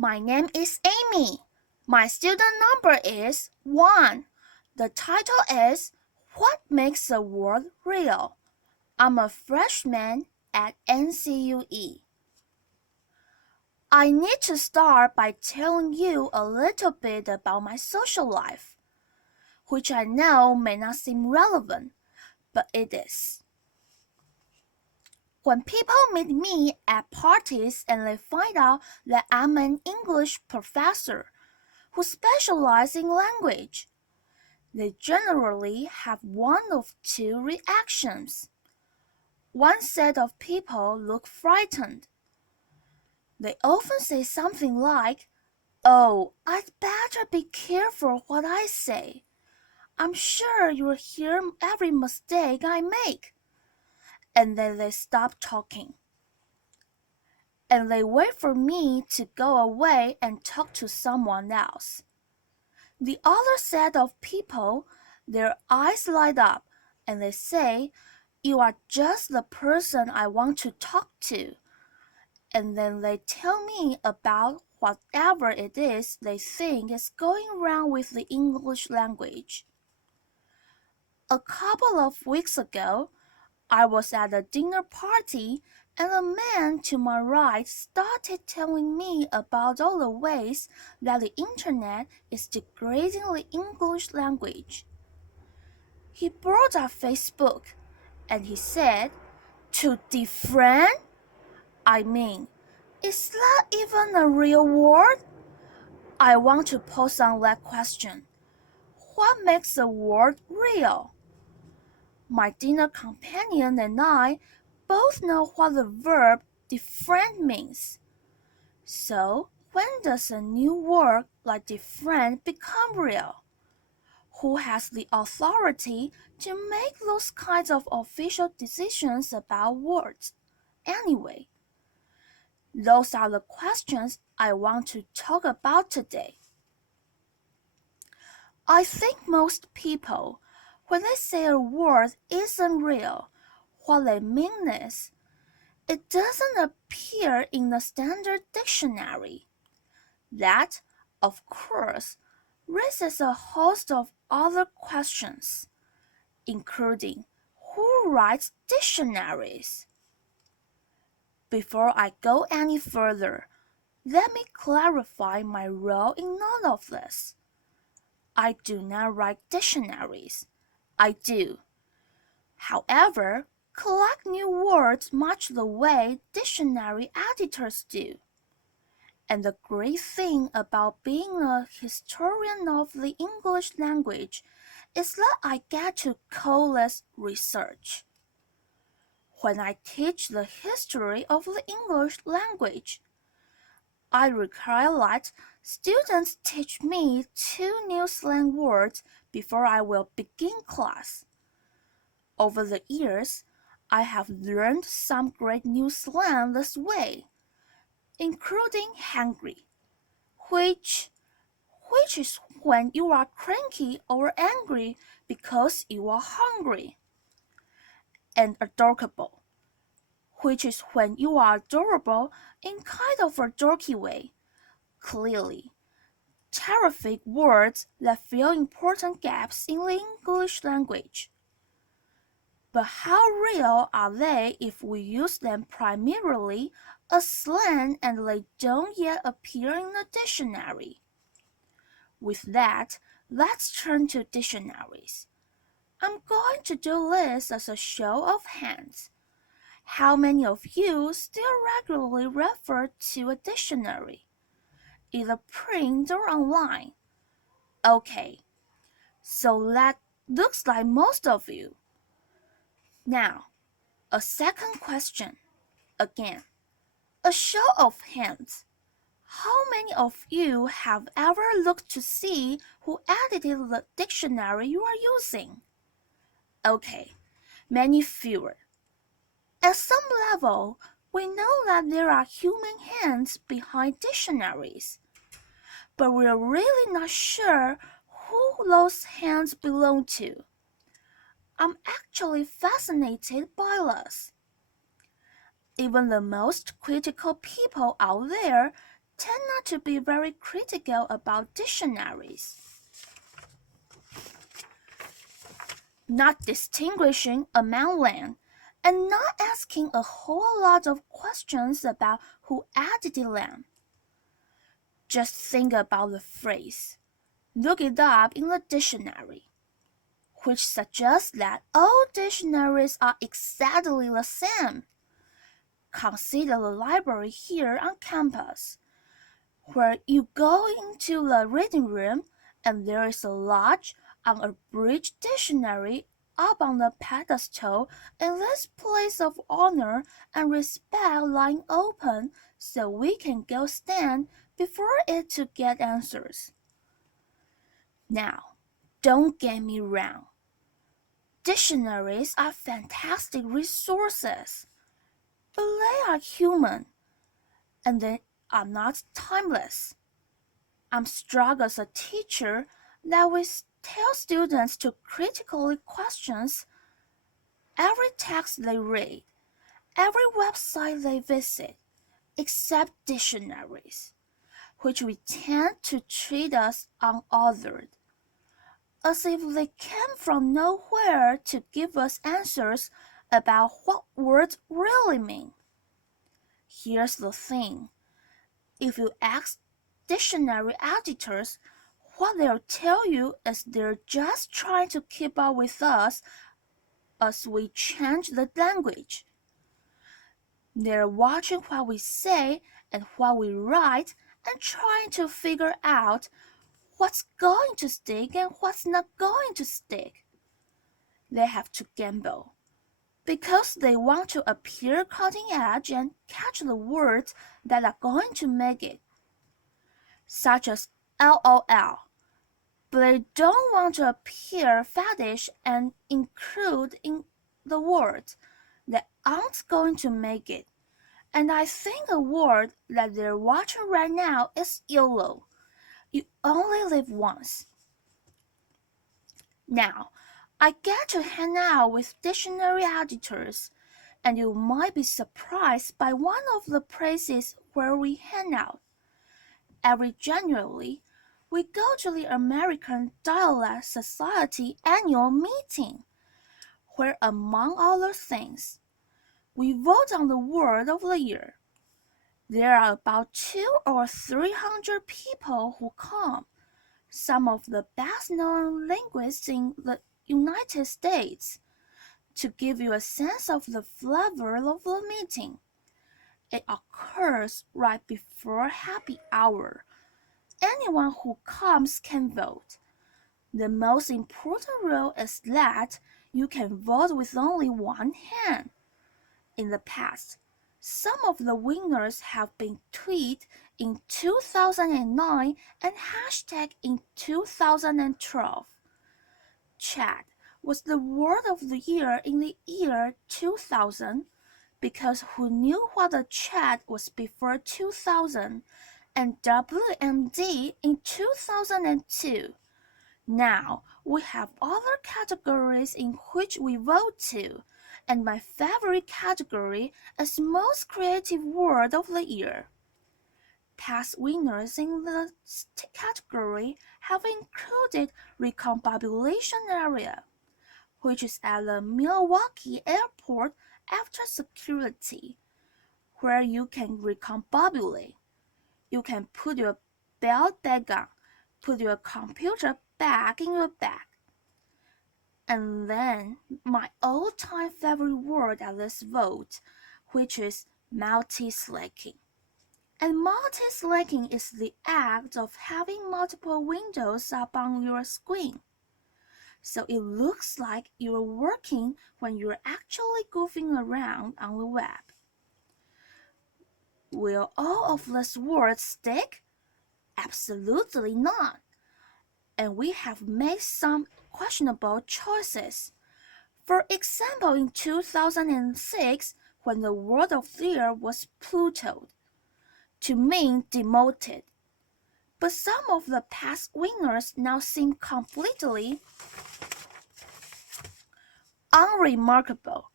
My name is Amy. My student number is 1. The title is What Makes the World Real? I'm a freshman at NCUE. I need to start by telling you a little bit about my social life, which I know may not seem relevant, but it is. When people meet me at parties and they find out that I'm an English professor who specializes in language, they generally have one of two reactions. One set of people look frightened. They often say something like, "Oh, I'd better be careful what I say. I'm sure you'll hear every mistake I make." And then they stop talking. And they wait for me to go away and talk to someone else. The other set of people, their eyes light up and they say, "You are just the person I want to talk to." And then they tell me about whatever it is they think is going wrong with the English language. A couple of weeks ago, I was at a dinner party and a man to my right started telling me about all the ways that the internet is degrading the English language. He brought up Facebook and he said, "To defriend? I mean, is that even a real word?" I want to pose on that question. What makes the word real? My dinner companion and I both know what the verb defriend means. So, when does a new word like defriend become real? Who has the authority to make those kinds of official decisions about words, anyway? Those are the questions I want to talk about today. I think most people, when they say a word isn't real, what they mean is, it doesn't appear in the standard dictionary. That, of course, raises a host of other questions, including who writes dictionaries? Before I go any further, let me clarify my role in all of this. I do not write dictionaries. I do. However, collect new words much the way dictionary editors do. And the great thing about being a historian of the English language is that I get to collect research. When I teach the history of the English language, I require that students teach me 2 new slang words before I will begin class. Over the years, I have learned some great new slang this way, including hangry, which is when you are cranky or angry because you are hungry, and adorable, which is when you are adorable in kind of a dorky way. Clearly, terrific words that fill important gaps in the English language. But how real are they if we use them primarily as slang and they don't yet appear in the dictionary? With that, let's turn to dictionaries. I'm going to do this as a show of hands. How many of you still regularly refer to a dictionary, either print or online? Okay, so that looks like most of you. Now, a second question. Again, a show of hands. How many of you have ever looked to see who edited the dictionary you are using? Okay, many fewer. At some level, we know that there are human hands behind dictionaries, but we're really not sure who those hands belong to. I'm actually fascinated by this. Even the most critical people out there tend not to be very critical about dictionaries. Not distinguishing among them, and not asking a whole lot of questions about who added them. Just think about the phrase, look it up in the dictionary, which suggests that all dictionaries are exactly the same. Consider the library here on campus, where you go into the reading room and there is a large, unabridged dictionary up on the pedestal in this place of honor and respect lying open so we can go stand before it to get answers. Now, don't get me wrong. Dictionaries are fantastic resources, but they are human, and they are not timeless. I'm struck as a teacher that we tell students to critically question every text they read, every website they visit, except dictionaries, which we tend to treat as unauthored, as if they came from nowhere to give us answers about what words really mean. Here's the thing. If you ask dictionary editors, what they'll tell you is they're just trying to keep up with us as we change the language. They're watching what we say and what we write and trying to figure out what's going to stick and what's not going to stick. They have to gamble because they want to appear cutting edge and catch the words that are going to make it, such as LOL, but they don't want to appear faddish and include in the words that aren't going to make it. And I think a word that they're watching right now is YOLO. You only live once. Now, I get to hang out with dictionary editors, and you might be surprised by one of the places where we hang out. Every January, we go to the American Dialect Society annual meeting, where, among other things, we vote on the word of the year. There are about 200 or 300 people who come, some of the best-known linguists in the United States. To give you a sense of the flavor of the meeting, it occurs right before happy hour. Anyone who comes can vote. The most important rule is that you can vote with only one hand. In the past, some of the winners have been tweeted in 2009 and hashtag in 2012. Chat was the word of the year in the year 2000 because who knew what a chat was before 2000, and WMD in 2002. Now we have other categories in which we vote to, and my favorite category is most creative word of the year. Past winners in the category have included Recombobulation Area, which is at the Milwaukee Airport after security, where you can recombobulate. You can put your belt bag on, put your computer back in your bag. And then my all-time favorite word at this vote, which is multi-slacking. And multi-slacking is the act of having multiple windows up on your screen. So it looks like you're working when you're actually goofing around on the web. Will all of these words stick? Absolutely not. And we have made some questionable choices. For example, in 2006, when the word of the year was Plutoed, to mean demoted. But some of the past winners now seem completely unremarkable,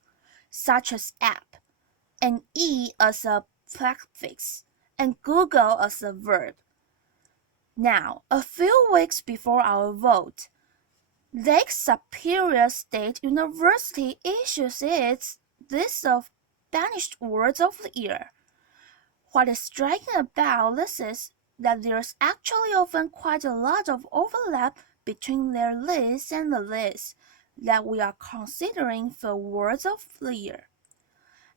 such as app, and E as a prefix, and Google as a verb. Now, a few weeks before our vote, Lake Superior State University issues its list of banished words of the year. What is striking about this is that there's actually often quite a lot of overlap between their list and the list that we are considering for words of the year.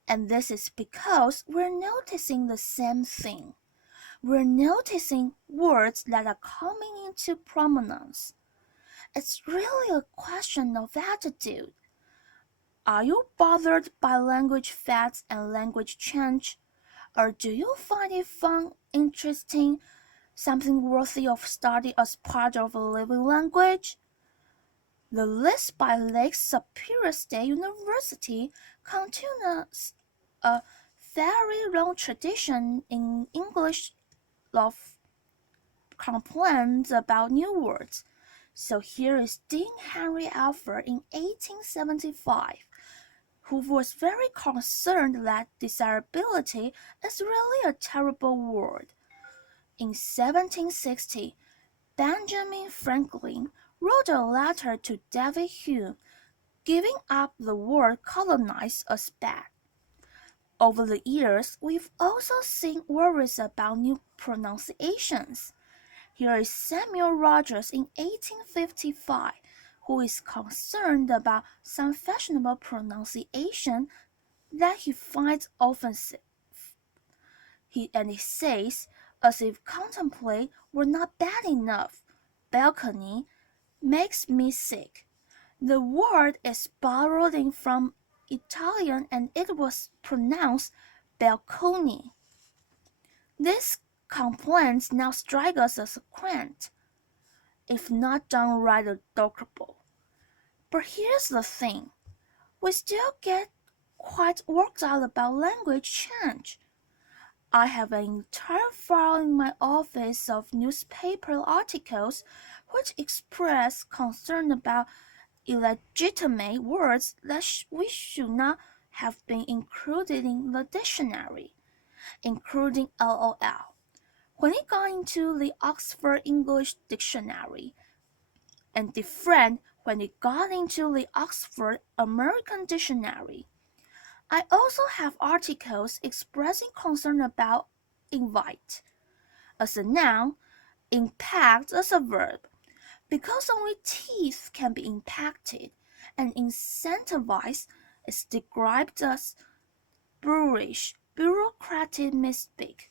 And this is because we're noticing the same thing. We're noticing words that are coming into prominence. It's really a question of attitude. Are you bothered by language fads and language change? Or do you find it fun, interesting, something worthy of study as part of a living language? The list by Lake Superior State University continues a very long tradition in English of complaints about new words. So here is Dean Henry Alford in 1875, who was very concerned that desirability is really a terrible word. In 1760, Benjamin Franklin wrote a letter to David Hume, giving up the word colonized as bad. Over the years, we've also seen worries about new pronunciations. Here is Samuel Rogers in 1855, who is concerned about some fashionable pronunciation that he finds offensive. He says, as if contemplate were not bad enough, balcony makes me sick. The word is borrowed in from Italian and it was pronounced balcony. These complaints now strike us as quaint, if not downright adorable. But here's the thing, we still get quite worked out about language change. I have an entire file in my office of newspaper articles which express concern about illegitimate words that we should not have been included in the dictionary, including LOL. When it got into the Oxford English Dictionary, and different when it got into the Oxford American Dictionary. I also have articles expressing concern about invite as a noun, impact as a verb, because only teeth can be impacted, and incentivize is described as boorish, bureaucratic misspeak.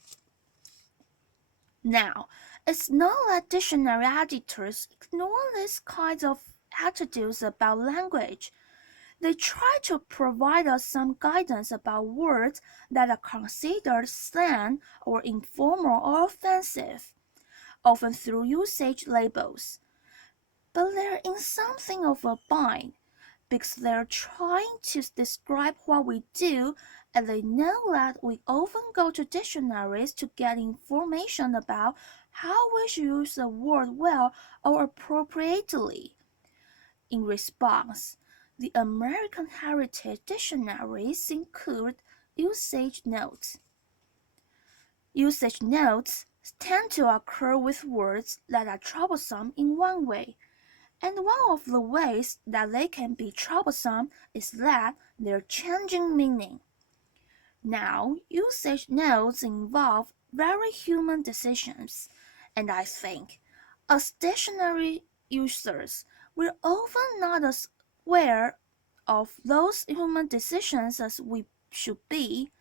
Now, it's not that dictionary editors ignore these kinds of attitudes about language. They try to provide us some guidance about words that are considered slang or informal or offensive, often through usage labels. But they're in something of a bind, because they're trying to describe what we do, and they know that we often go to dictionaries to get information about how we should use a word well or appropriately. In response, the American Heritage Dictionaries include usage notes. Usage notes tend to occur with words that are troublesome in one way, and one of the ways that they can be troublesome is that they're changing meaning. Now, usage notes involve very human decisions, and I think, as dictionary users, we're often not as aware of those human decisions as we should be.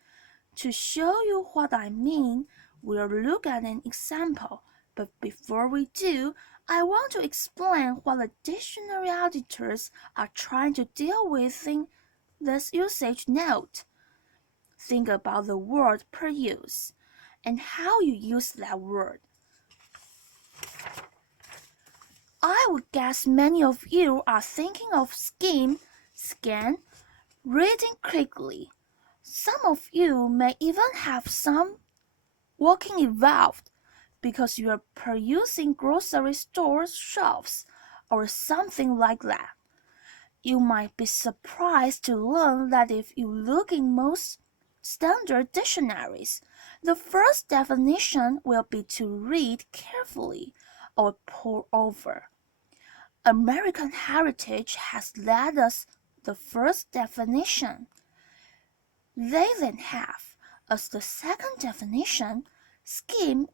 To show you what I mean, we'll look at an example, but before we do, I want to explain what the dictionary editors are trying to deal with in this usage note. Think about the word per use and how you use that word. I would guess many of you are thinking of skim, scan, reading quickly. Some of you may even have some working involved because you are perusing grocery store shelves or something like that. You might be surprised to learn that if you look in most standard dictionaries, the first definition will be to read carefully or pore over. American heritage has led us the first definition. They then have, as the second definition, scheme,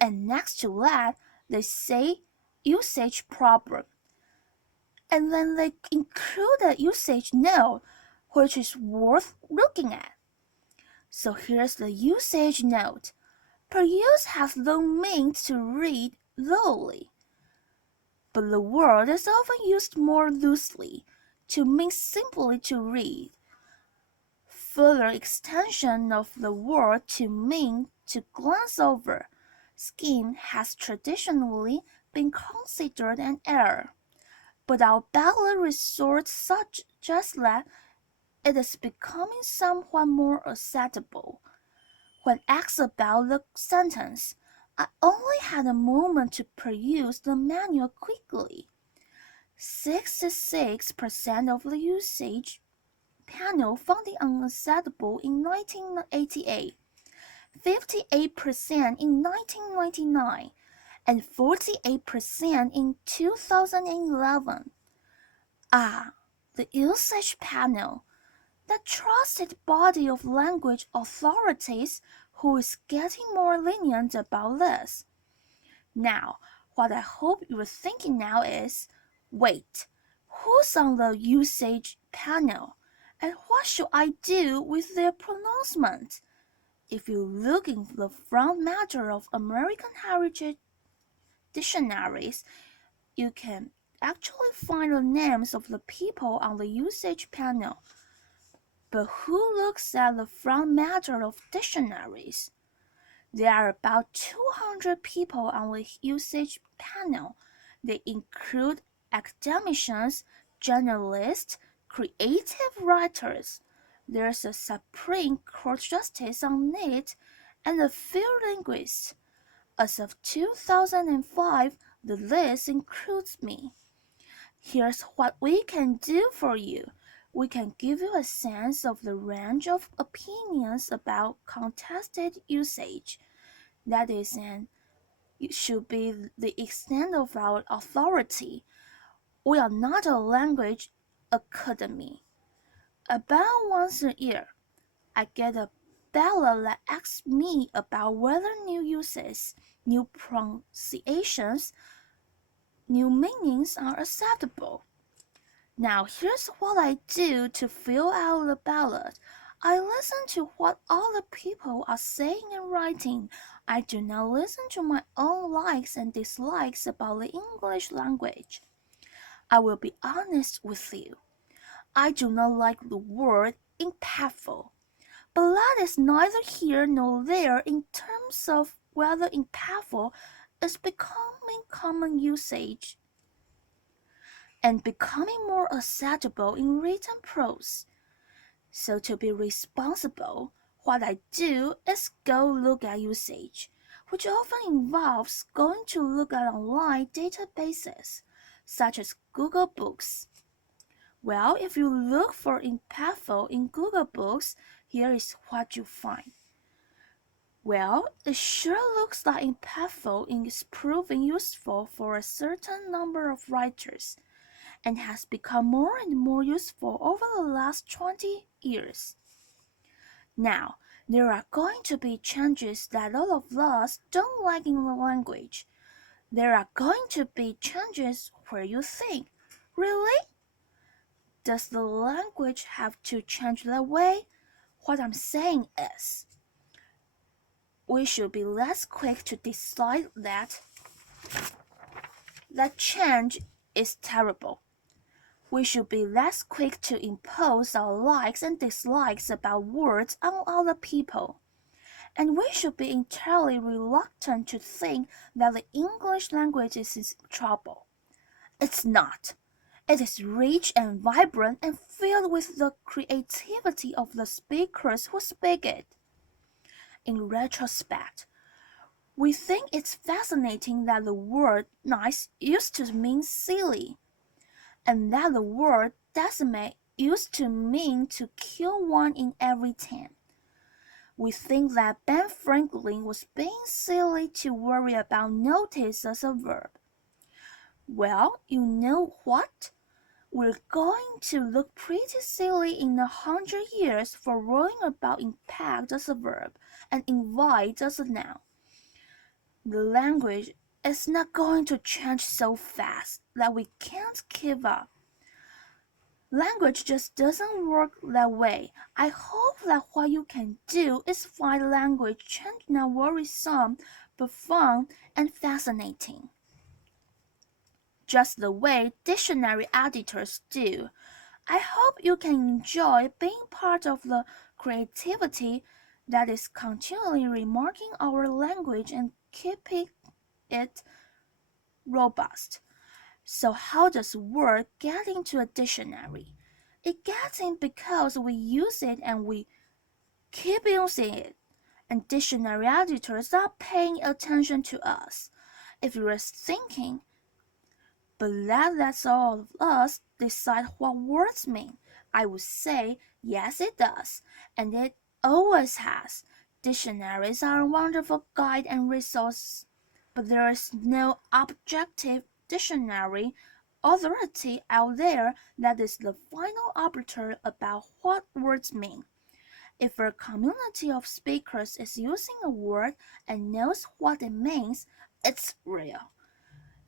and next to that, they say usage problem. And then they include a usage note, which is worth looking at. So here's the usage note. Per use has long meant to read thoroughly, but the word is often used more loosely to mean simply to read. Further extension of the word to mean to glance over, skim has traditionally been considered an error, but our ballad resorts suggest that it is becoming somewhat more acceptable. When asked about the sentence, I only had a moment to peruse the manual quickly. 66% of the usage panel found it unacceptable in 1988, 58% in 1999, and 48% in 2011. The usage panel, the trusted body of language authorities who is getting more lenient about this. Now, what I hope you're thinking now is, wait, who's on the usage panel? And what should I do with their pronouncement? If you look in the front matter of American Heritage dictionaries, you can actually find the names of the people on the usage panel. But who looks at the front matter of dictionaries? There are about 200 people on the usage panel. They include academicians, journalists, creative writers. There's a Supreme Court justice on it, and a few linguists. As of 2005, the list includes me. Here's what we can do for you. We can give you a sense of the range of opinions about contested usage. That is, and it should be the extent of our authority. We are not a language academy. About once a year, I get a ballot that asks me about whether new uses, new pronunciations, new meanings are acceptable. Now here's what I do to fill out the ballot. I listen to what other people are saying and writing. I do not listen to my own likes and dislikes about the English language. I will be honest with you. I do not like the word impactful, but that is neither here nor there in terms of whether impactful is becoming common usage and becoming more acceptable in written prose. So to be responsible, what I do is go look at usage, which often involves going to look at online databases, such as Google Books. Well, if you look for impactful in Google Books, here is what you find. Well, it sure looks like impactful is proving useful for a certain number of writers, and has become more and more useful over the last 20 years. Now, there are going to be changes that all of us don't like in the language. There are going to be changes where you think, really? Does the language have to change that way? What I'm saying is, we should be less quick to decide that change is terrible. We should be less quick to impose our likes and dislikes about words on other people. And we should be entirely reluctant to think that the English language is in trouble. It's not. It is rich and vibrant and filled with the creativity of the speakers who speak it. In retrospect, we think it's fascinating that the word nice used to mean silly, and that the word decimate used to mean to kill one in every 10. We think that Ben Franklin was being silly to worry about notice as a verb. Well, you know what? We're going to look pretty silly in 100 years for worrying about impact as a verb and invite as a noun. The language is not going to change so fast that we can't keep up. Language just doesn't work that way. I hope that what you can do is find language change not worrisome, but fun and fascinating. Just the way dictionary editors do. I hope you can enjoy being part of the creativity that is continually remarking our language and keeping it robust. So how does word get into a dictionary? It gets in because we use it and we keep using it. And dictionary editors are paying attention to us. If you're thinking, but lets all of us decide what words mean, I would say yes it does, and it always has. Dictionaries are a wonderful guide and resource, but there is no objective dictionary authority out there that is the final arbiter about what words mean. If a community of speakers is using a word and knows what it means, it's real.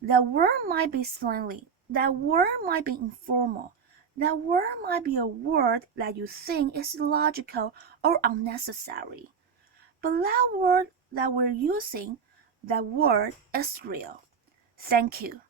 That word might be slangy, that word might be informal, that word might be a word that you think is illogical or unnecessary. But that word that we're using, that word is real. Thank you.